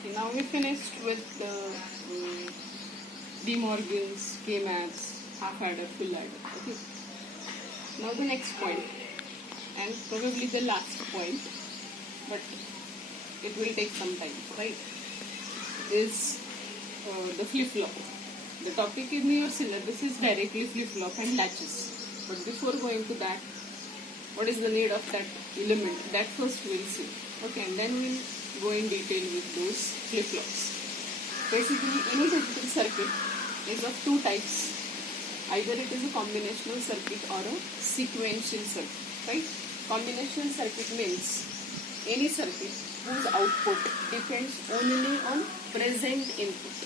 Okay, now we finished with the De Morgan's, K-maps, half adder, full adder. Okay. Now the next point, and probably the last point, but it will take some time, right? Is the flip-flop. The topic in your syllabus is directly flip-flop and latches. But before going to that, what is the need of that element? That first we'll see. Okay, and then we'll go in detail with those flip-flops. Basically, any digital circuit is of two types. Either it is a combinational circuit or a sequential circuit, right? Combinational circuit means any circuit whose output depends only on present input.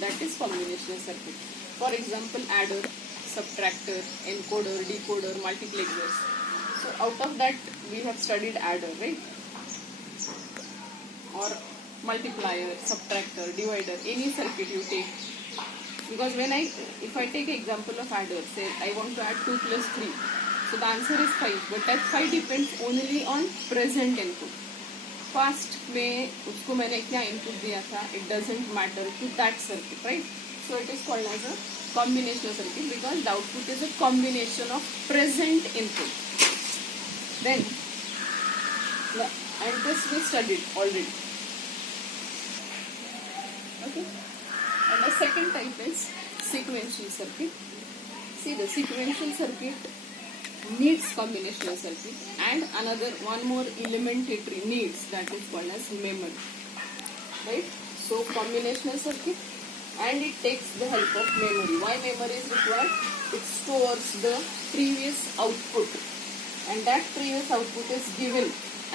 That is combinational circuit. For example, adder, subtractor, encoder, decoder, multiplexers. So out of that we have studied adder, right? Or multiplier, subtractor, divider, any circuit you take. Because if I take example of adder, say I want to add 2 plus 3. So the answer is 5, but that 5 depends only on present input. Past में उसको मैंने क्या input दिया था, it doesn't matter to that circuit, right? So it is called as a combinational circuit because the output is a combination of present input. Then, and this we studied already. Okay. And the second type is sequential circuit. See, the sequential circuit needs combinational circuit, and one more element it needs, that is called as memory, right? So combinational circuit, and it takes the help of memory. Why memory is required? It stores the previous output, and that previous output is given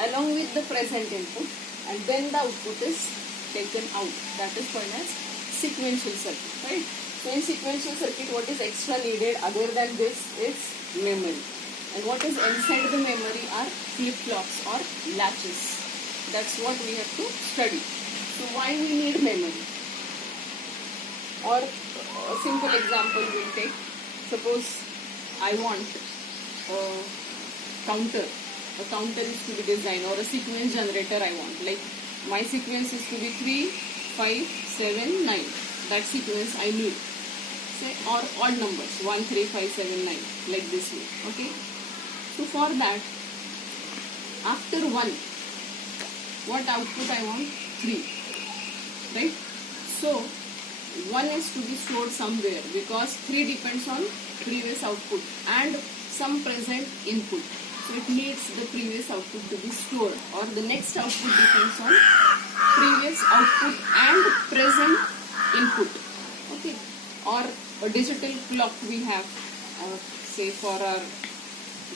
along with the present input, and then the output is taken out. That is called as sequential circuit, right? So in sequential circuit, what is extra needed other than this is memory. And what is inside the memory are flip-flops or latches. That's what we have to study. So why we need memory? Or a simple example we'll take. Suppose I want a counter. A counter is to be designed, or a sequence generator I want. Like my sequence is to be 3, 5, 7, 9. That sequence I need. Say, or odd numbers, 1, 3, 5, 7, 9. Like this way. Okay. So for that, after 1, what output I want? 3, right? So 1 is to be stored somewhere because 3 depends on previous output and some present input. So it needs the previous output to be stored, or the next output depends on previous output and present input. Okay. Or a digital clock we have, say for our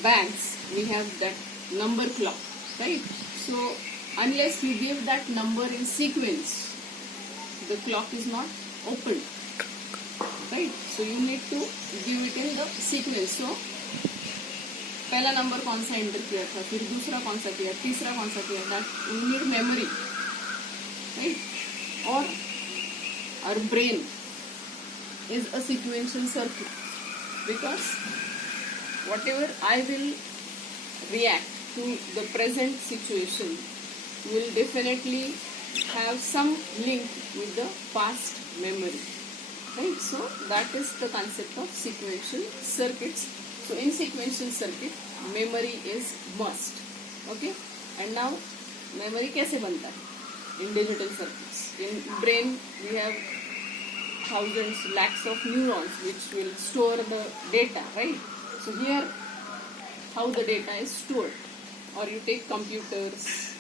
banks, we have that number clock, right? So unless you give that number in sequence, the clock is not opened, right? So you need to give it in the sequence. So पहला number कौन सा enter किया था, फिर दूसरा कौन सा किया, तीसरा कौन सा किया, that you need memory, right? Or our brain is a sequential circuit because whatever I will react to the present situation will definitely have some link with the past memory, right? So that is the concept of sequential circuits. So in sequential circuit, memory is must. Okay. And now memory कैसे बनता है in digital circuits? In brain we have thousands, lakhs of neurons which will store the data, right? So here, how the data is stored. Or you take computers,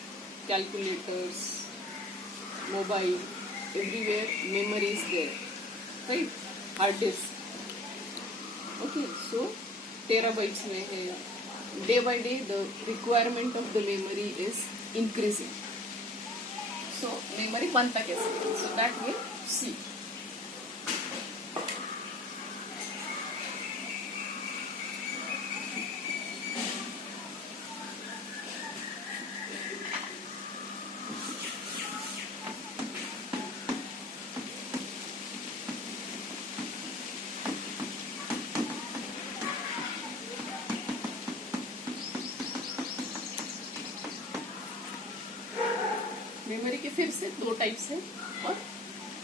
calculators, mobile, everywhere memory is there, right? Hard disk. Okay, so terabytes में है. Day by day, the requirement of the memory is increasing. So memory बनता कैसे? So that we'll see. Memory के फिर से दो types है और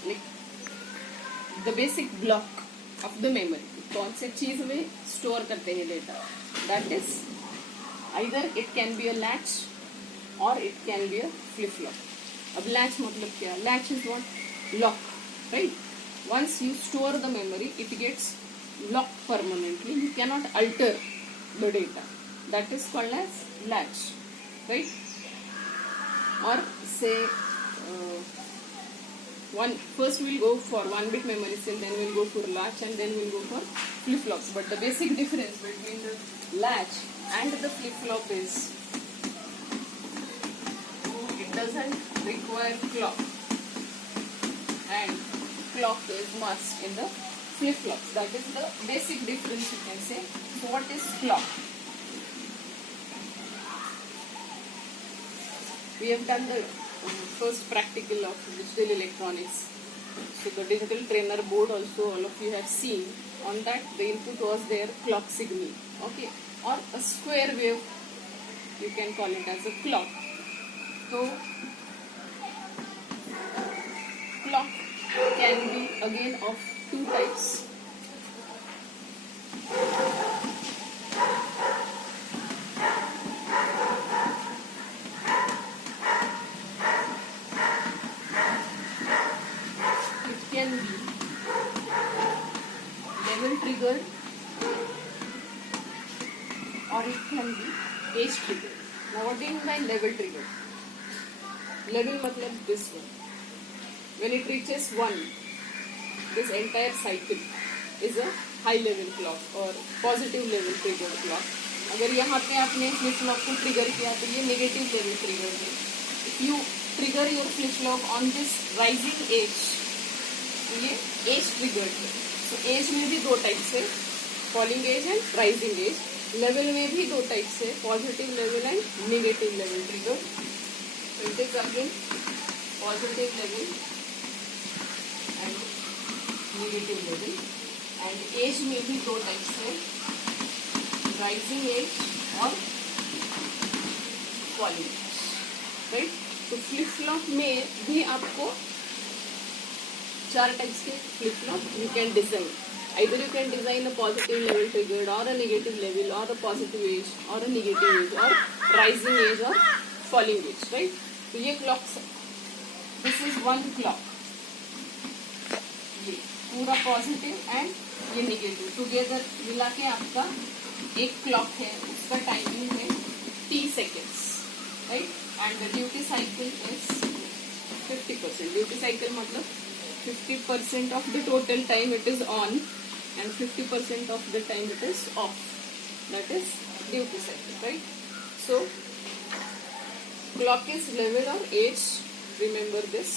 like the basic block of the memory, कौन से चीज में स्टोर करते हैं data, that is either it can be a latch or it can be a flip flop. अब लैच मतलब क्या? Latch is what? Lock, right? Once you store the memory it gets locked permanently, you cannot alter the data, that is called as latch, right? Or say first we'll go for 1-bit memory cell, then we'll go for latch, and then we'll go for flip flops. But the basic difference between the latch and the flip flop is it doesn't require clock, and clock is must in the flip flops. That is the basic difference, you can say. So what is clock? We have done the first practical of digital electronics. So the digital trainer board also all of you have seen. On that the input was their clock signal, okay, or a square wave, you can call it as a clock. So clock can be again of two types. It can be level triggered or it can be age triggered. Now what do you mean by level triggered? Level matlab this one. When it reaches 1, this entire cycle is a high level clock or positive level triggered clock. अगर यहाँ पे आपने flip flop को trigger किया तो ये negative level trigger है. If you trigger your flip flop on this rising edge, तो ये एज ट्रिगर्ड है. तो एज में भी दो टाइप्स है, falling edge and rising edge. Level में भी दो टाइप्स है, positive level and negative level trigger. So it is again positive level and negative level. And age में भी दो टाइप्स है, राइजिंग एज और फॉलिंग एज, राइट? तो फ्लिप फ्लॉप में भी आपको 4 टाइप्स के flip flop you can design. Either you can design a positive level triggered or a negative level or a positive age or a negative age or rising age or falling age, right? तो ये clocks, this is one clock, ये पूरा positive and ये negative together मिला के आपका एक clock है. उसका टाइमिंग है t seconds, right? And the duty cycle is 50%. Duty cycle मतलब 50% of the total time it is on and 50% of the time it is off. That is duty cycle, right? So clock is level or age, remember this.